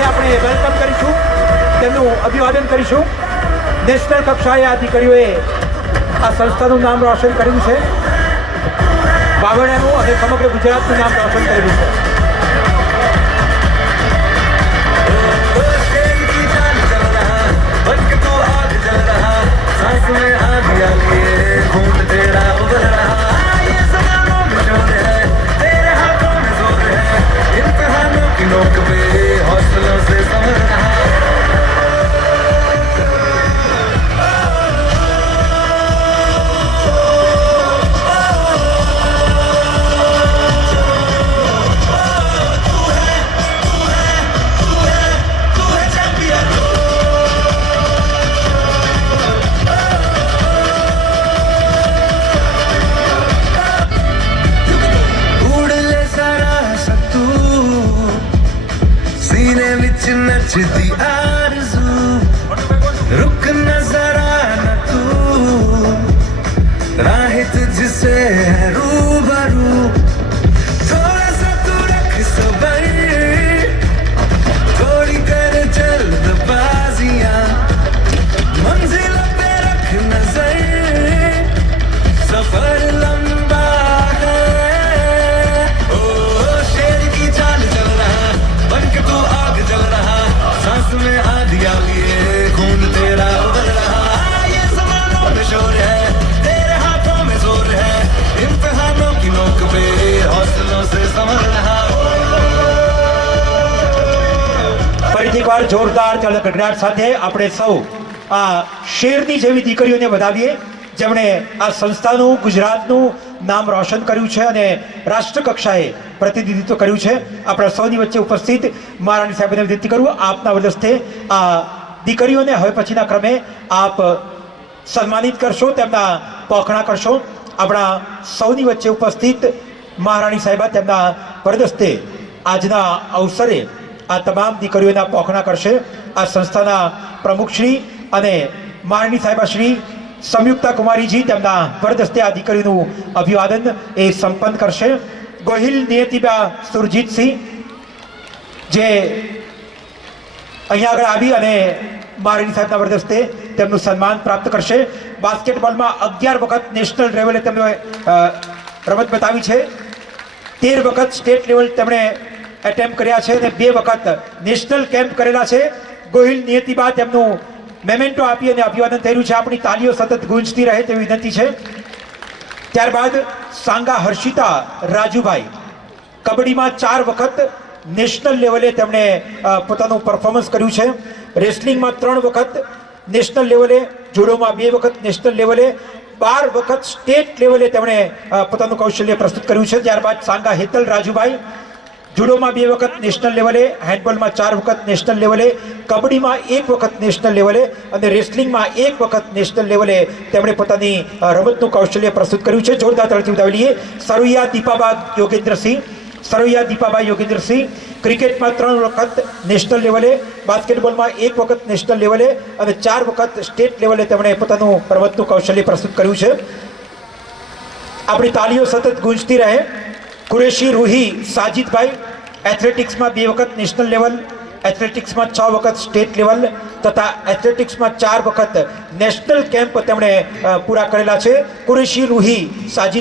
સાથે આપણે વેલકમ કરીશું, તેમનું અભિવાદન કરીશું। નેશનલ કક્ષાએ આ દીકરીઓએ આ સંસ્થાનું નામ રોશન કર્યું છે, વાગોડિયાનું અને સમગ્ર ગુજરાતનું નામ રોશન કર્યું છે। नचती आरज़ू रुक न जरा न तू राह तुझसे है रूबरू थोड़ा सा तू रख सबर थोड़ी कर जल्दबाजियां मंजिल पे रख नजर सफर लंबा है ओ शेर की चाल चल रहा बन के तू आग जल रहा सांस में आ दिया लिए खून तेरा उबल रहा ये ज़मानों में शोर है तेरे हाथों में जोर है इम्तिहानों की नोक पे हौसलों से संभल रहा ફરીથી એકવાર જોરદાર ગડગડાટ સાથે આપણે સૌ આ શેરની જેવી દીકરીઓને વધાવીએ, જેમણે આ સંસ્થાનું, ગુજરાતનું નામ રોશન કર્યું છે અને રાષ્ટ્ર કક્ષાએ પ્રતિનિધિત્વ કર્યું છે। આપણા સૌની વચ્ચે ઉપસ્થિત મહારાણી સાહેબને વિનંતી કરું, આપના વરદસ્તે આ દીકરીઓને હવે પછીના ક્રમે આપ સન્માનિત કરશો, તેમના પોખણા કરશો। આપણા સૌની વચ્ચે ઉપસ્થિત મહારાણી સાહેબા તેમના વરદસ્તે આજના અવસરે આ તમામ દીકરીઓના પોખણા કરશે। આ સંસ્થાના પ્રમુખશ્રી અને મહારાણી સાહેબા શ્રી સંયુક્તા કુમારીજી તેમના વરદસ્તે આ દીકરીનું અભિવાદન એ સંપન્ન કરશે। ગોહિલ નિયતિબા સુરજીતસિંહ જે અહીંયા આગળ આવી અને મહારાણી સાહેબના વરદસ્તે તેમનું સન્માન પ્રાપ્ત કરશે। બાસ્કેટબોલમાં 11 વખત નેશનલ લેવલે તેમણે રમત બતાવી છે, 13 વખત સ્ટેટ લેવલ તેમણે એટેમ્પ કર્યા છે અને 2 વખત નેશનલ કેમ્પ કરેલા છે। ગોહિલ નિયતિબા તેમનું મેમેન્ટો આપી અને અભિવાદન થયેલું છે। આપણી તાલીઓ સતત ગુંજતી રહે તેવી વિનંતી છે। ત્યારબાદ સાંગા હર્ષિતા રાજુભાઈ કબડ્ડીમાં 4 વખત નેશનલ લેવલે તેમણે પોતાનું પરફોર્મન્સ કર્યું છે। રેસલિંગમાં 3 વખત નેશનલ લેવલે, જુડોમાં 2 વખત નેશનલ લેવલે, 12 વખત સ્ટેટ લેવલે તેમણે પોતાનું કૌશલ્ય પ્રસ્તુત કર્યું છે। ત્યારબાદ સાંગા હેતલ રાજુભાઈ જુડોમાં 2 વખત નેશનલ લેવલે, હેન્ડબોલમાં 4 વખત નેશનલ લેવલે, કબડ્ડીમાં 1 વખત નેશનલ લેવલે અને રેસલિંગમાં 1 વખત નેશનલ લેવલે તેમણે પોતાની રમતનું કૌશલ્ય પ્રસ્તુત કર્યું છે। જોરદાર તાળીથી વધાવી લઈએ। સરવૈયા દીપાબા યોગેન્દ્રસિંહ ક્રિકેટમાં 3 વખત નેશનલ લેવલે, બાસ્કેટબોલમાં 1 વખત નેશનલ લેવલે અને 4 વખત સ્ટેટ લેવલે તેમણે પોતાનું રમતનું કૌશલ્ય પ્રસ્તુત કર્યું છે। આપણી તાળીઓ સતત ગુંજતી રહે। કુરેશી રૂહી સાજિદભાઈ એથ્લેટિક્સમાં 2 વખત નેશનલ લેવલ, એથ્લેટિક્સમાં 6 વખત સ્ટેટ લેવલ તથા એથ્લેટિક્સમાં 4 વખત નેશનલ કેમ્પ તેમણે પૂરા કરેલા છે। કુરેશી રૂહી સાજિદ